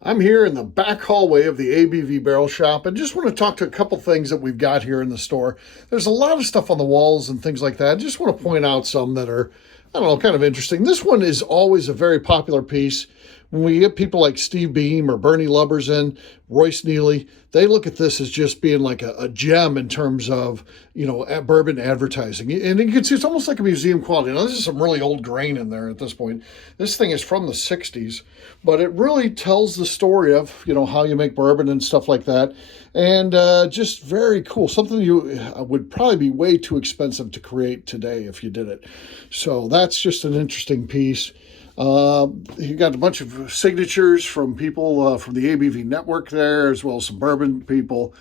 I'm here in the back hallway of the ABV Barrel Shop and just want to talk to a couple things that we've got here in the store. There's a lot of stuff on the walls and things like that. I just want to point out some that are, I don't know, kind of interesting. This one is always a very popular piece. When we get people like Steve Beam or Bernie Lubbers in, Royce Neely, they look at this as just being like a gem in terms of, bourbon advertising. And you can see it's almost like a museum quality. Now, this is some really old grain in there at this point. This thing is from the 60s, but it really tells the story of, how you make bourbon and stuff like that. And just very cool. Something you would probably be way too expensive to create today if you did it. So that's just an interesting piece. You got a bunch of signatures from people from the ABV Network there, as well as some bourbon people.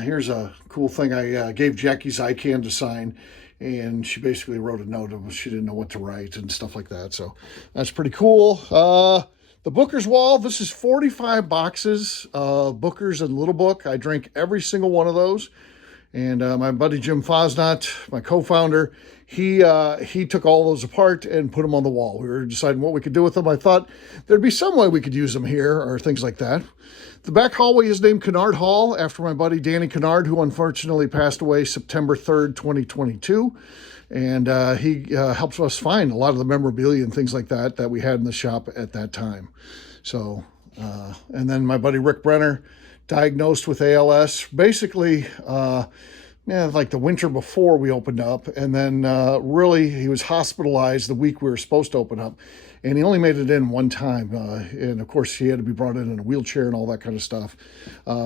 Here's a cool thing I gave Jackie's ICANN to sign, and she basically wrote a note of she didn't know what to write and stuff like that. So that's pretty cool. The Booker's Wall, this is 45 boxes of Booker's and Little Book. I drank every single one of those. And my buddy Jim Fosnot, my co-founder, he took all those apart and put them on the wall. We were deciding what we could do with them. I thought there'd be some way we could use them here or things like that. The back hallway is named Kennard Hall after my buddy Danny Kennard, who unfortunately passed away September 3rd, 2022. And he helps us find a lot of the memorabilia and things like that we had in the shop at that time. So, and then my buddy Rick Brenner, diagnosed with ALS, basically, like the winter before we opened up. And then really, he was hospitalized the week we were supposed to open up. And he only made it in one time. And of course, he had to be brought in a wheelchair and all that kind of stuff.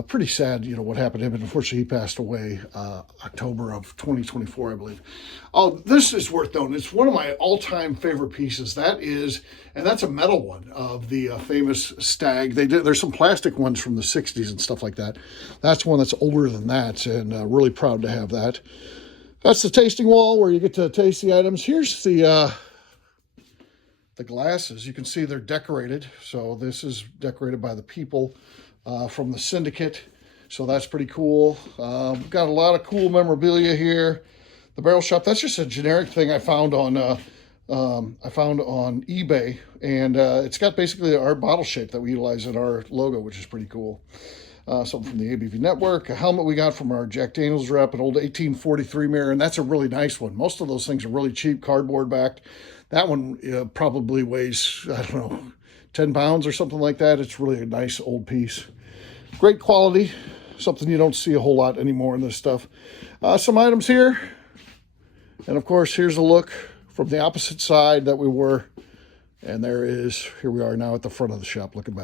Pretty sad, what happened to him. And unfortunately, he passed away October of 2024, I believe. Oh, this is worth noting. It's one of my all-time favorite pieces. That's a metal one of the famous Stag. There's some plastic ones from the 60s and stuff like that. That's one that's older than that, and really proud to have that. That's the tasting wall where you get to taste the items. Here's the glasses. You can see they're decorated. So this is decorated by the people from the syndicate. So that's pretty cool. We've got a lot of cool memorabilia here. The Barrel Shop, that's just a generic thing I found on eBay, and it's got basically our bottle shape that we utilize in our logo, which is pretty cool. Something from the ABV Network, a helmet we got from our Jack Daniels rep, an old 1843 mirror, and that's a really nice one. Most of those things are really cheap, cardboard backed. That one probably weighs, 10 pounds or something like that. It's really a nice old piece. Great quality, something you don't see a whole lot anymore in this stuff. Some items here, and of course, here's a look from the opposite side that we were. And here we are now at the front of the shop looking back.